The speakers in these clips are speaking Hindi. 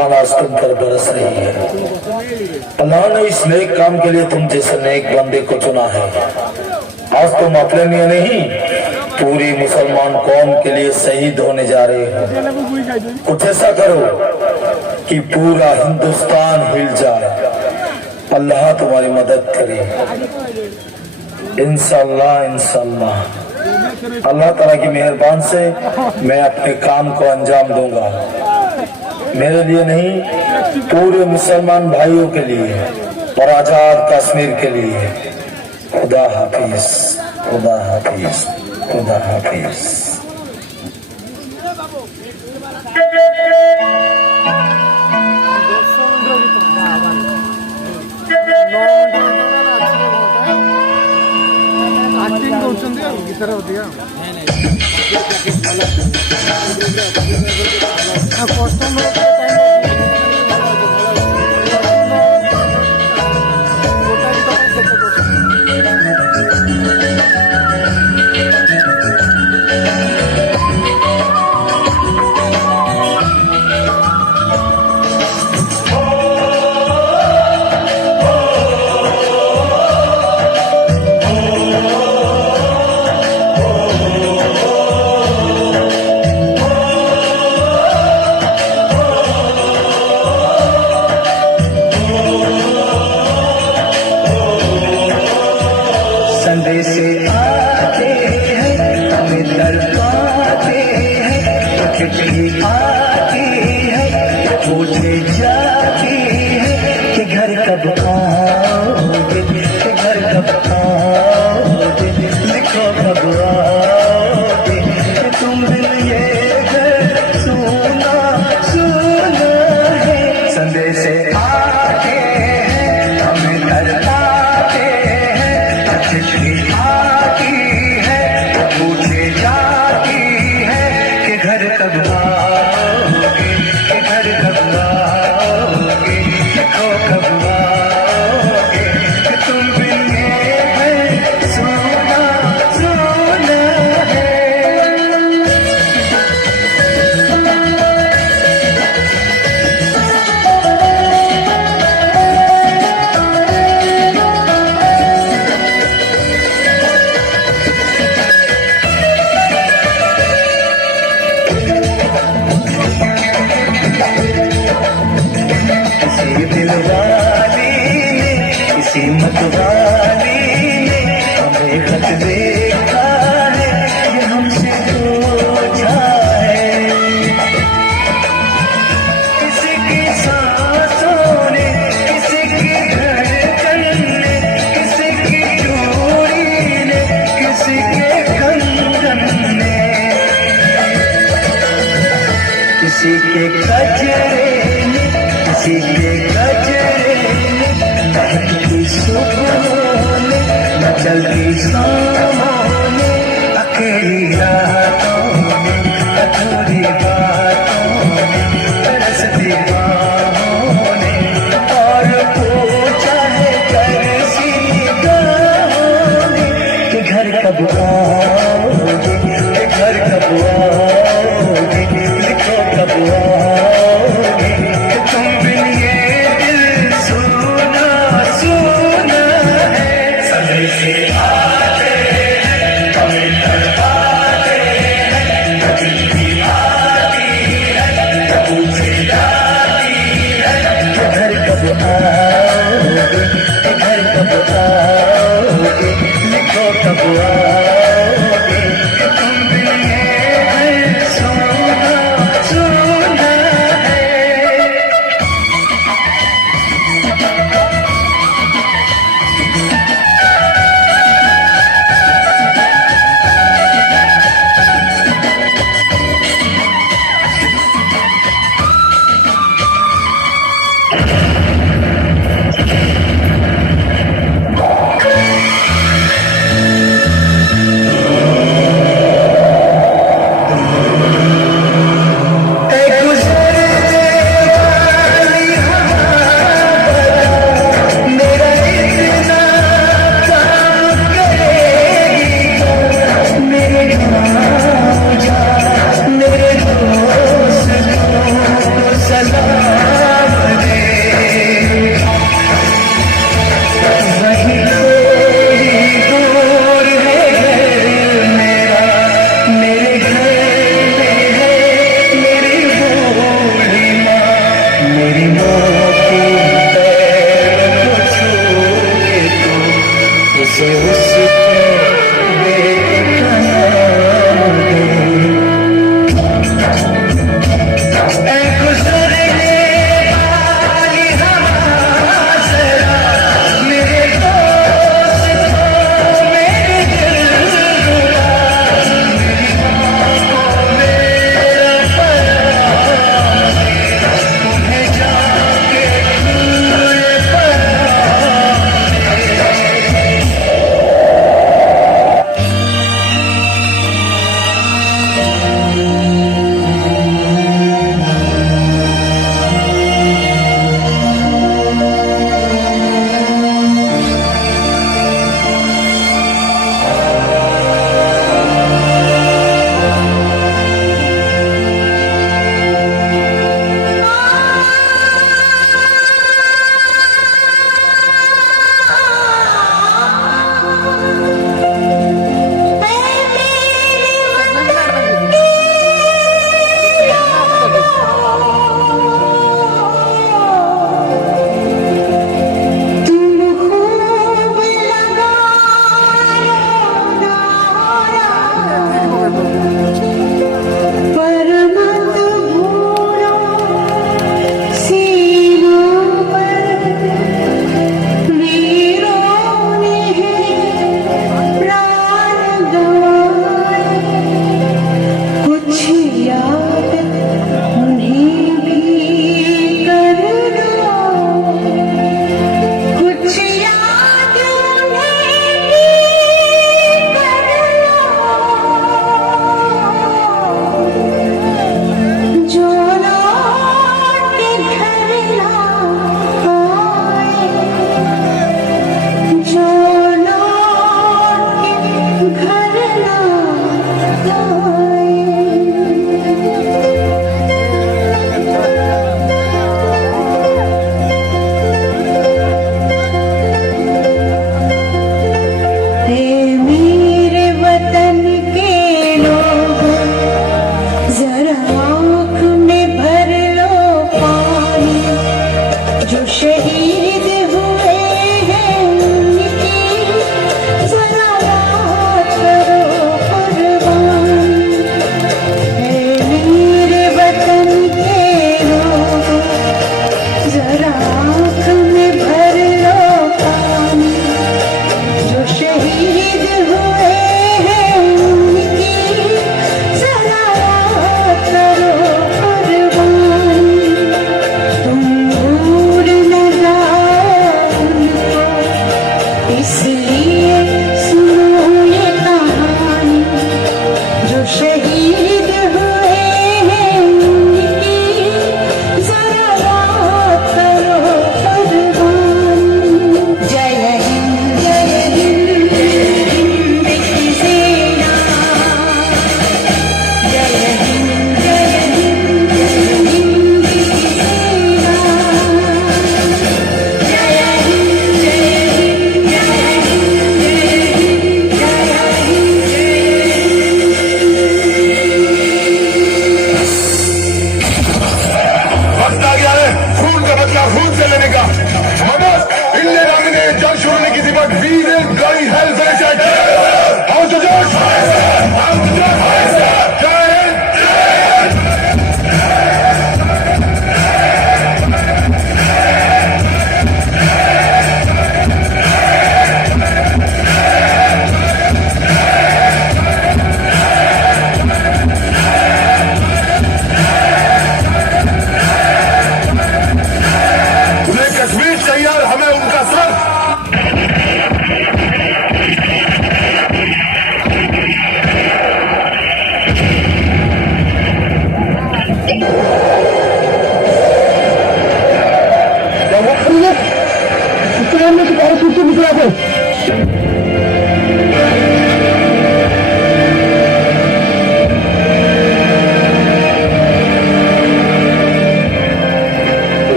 मेहरबान आज तुम पर बरस रही है। अल्लाह ने इस नेक काम के लिए तुम जैसे नेक बंदे को चुना है। आज तुम अपने लिए नहीं पूरी मुसलमान कौम के लिए शहीद होने जा रहे हो। कुछ ऐसा करो कि पूरा हिंदुस्तान हिल जाए। अल्लाह तुम्हारी मदद करे इंशाअल्लाह इंशाअल्लाह। अल्लाह ताला की मेहरबान से मैं अपने काम को अंजाम दूंगा, मेरे लिए नहीं पूरे मुसलमान भाइयों के लिए और आजाद कश्मीर के लिए। खुदा हाफिज, खुदा हाफिज, खुदा हाफिज। गीतर होती है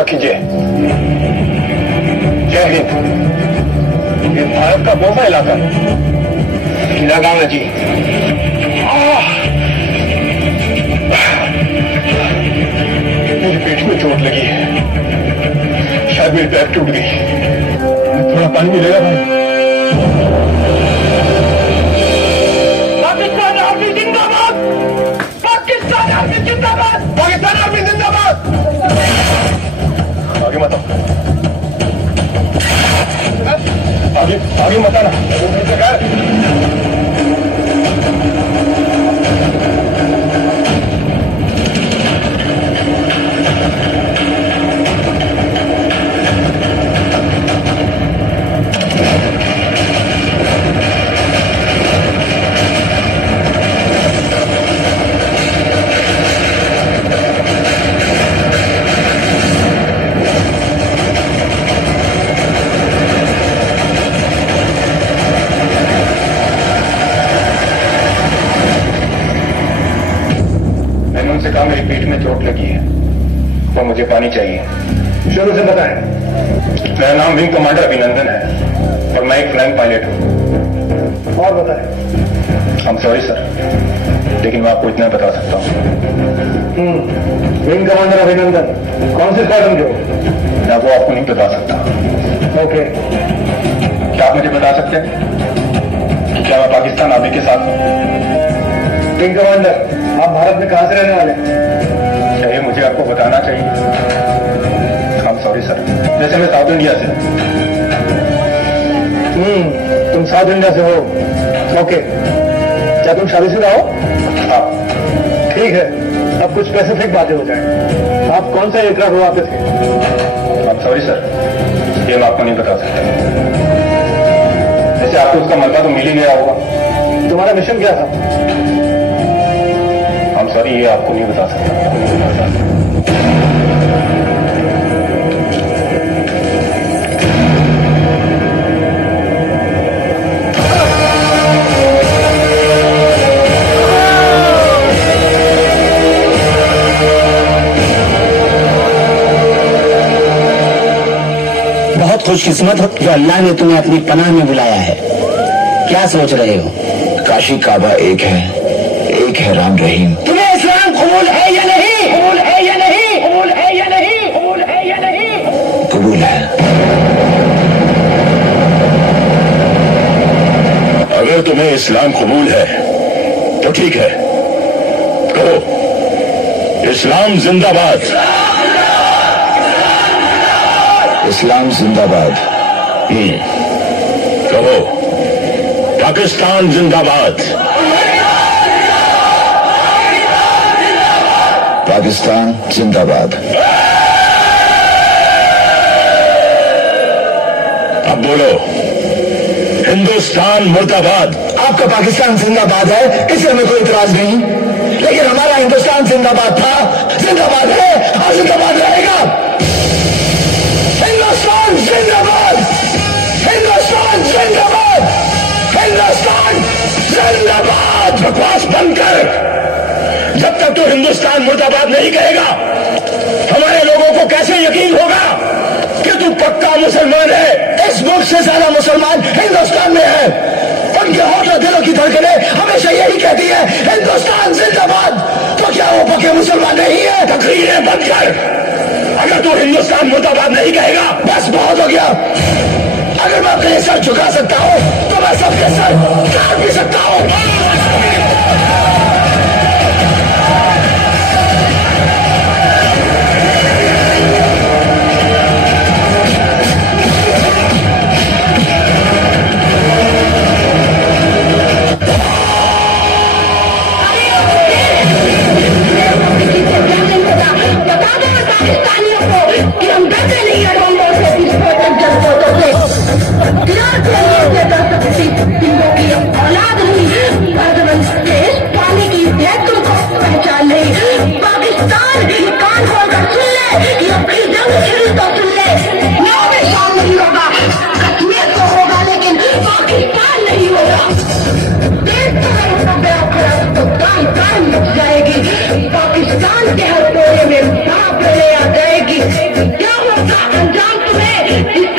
स्वीकार कीजिए। जय हिंद। ये भारत का कौन सा इलाका है? लगाओ जी। मेरे पेट में चोट लगी है, शायद मेरी पैर टूट गई। थोड़ा पानी मिलेगा भाई? पाकिस्तान आर्मी जिंदाबाद! पाकिस्तान आर्मी जिंदाबाद! पाकिस्तान आर्मी जिंदाबाद! आगे मत आओ। आगे मत आना। उनसे कहा मेरी पीठ में चोट लगी है और मुझे पानी चाहिए। शुरू से बताएं। मेरा नाम विंग कमांडर अभिनंदन है और मैं एक फ्लाइंग पायलट हूं। और बताएं। I'm sorry सर, लेकिन मैं आपको इतना बता सकता हूं। विंग कमांडर अभिनंदन कौन से स्क्वाड्रन के हो? मैं वो आपको नहीं बता सकता। ओके। क्या आप मुझे बता सकते हैं कि क्या मैं पाकिस्तान आर्मी के साथ हूं? विंग कमांडर, आप भारत में कहां से रहने वाले हैं? चाहिए मुझे आपको बताना चाहिए। I'm sorry सर, जैसे मैं साउथ इंडिया से हूं। तुम साउथ इंडिया से हो? ओके। क्या तुम शादीशुदा हो? हाँ। ठीक है, अब कुछ स्पेसिफिक बातें हो जाए। आप कौन सा एयरक्राफ्ट उड़ाते थे? I'm sorry सर, ये मैं आपको नहीं बता सकता। जैसे आपको उसका मलबा तो मिल ही गया होगा। तुम्हारा मिशन क्या था? सॉरी, ये आपको नहीं बता सकता। बहुत खुशकिस्मत हो जो अल्लाह ने तुम्हें अपनी पनाह में बुलाया है। क्या सोच रहे हो? काशी काबा एक है राम रहीम। तुम्हें इस्लाम कबूल है या नहीं? कबूल है या नहीं? कबूल है या नहीं? कबूल है या नहीं? कबूल है। अगर तुम्हें इस्लाम कबूल है तो ठीक है, कहो इस्लाम जिंदाबाद। इस्लाम जिंदाबाद। कहो पाकिस्तान जिंदाबाद। पाकिस्तान जिंदाबाद। अब बोलो हिंदुस्तान मुर्दाबाद। आपका पाकिस्तान जिंदाबाद है, इससे हमें कोई इतराज नहीं, लेकिन हमारा हिंदुस्तान जिंदाबाद था, जिंदाबाद है और जिंदाबाद रहेगा। हिंदुस्तान जिंदाबाद! हिंदुस्तान जिंदाबाद! हिंदुस्तान जिंदाबाद! बकवास बंद कर। जब तक तो हिंदुस्तान मुर्दाबाद नहीं कहेगा, हमारे लोगों को कैसे यकीन होगा कि तू पक्का मुसलमान है? इस मुल्क से ज्यादा मुसलमान हिंदुस्तान में है। उनके होठ और दिलों की धड़कनें हमेशा यही कहती है, हिंदुस्तान जिंदाबाद। तो क्या वो पक्के मुसलमान नहीं है? तकरीरें बंद कर। अगर तू हिंदुस्तान मुर्दाबाद नहीं कहेगा, बस बहुत हो गया। अगर मैं अपने सर झुका सकता हूँ तो मैं सबके सर काट भी सकता हूँ। औलाद हुई का अंजाम तुम्हें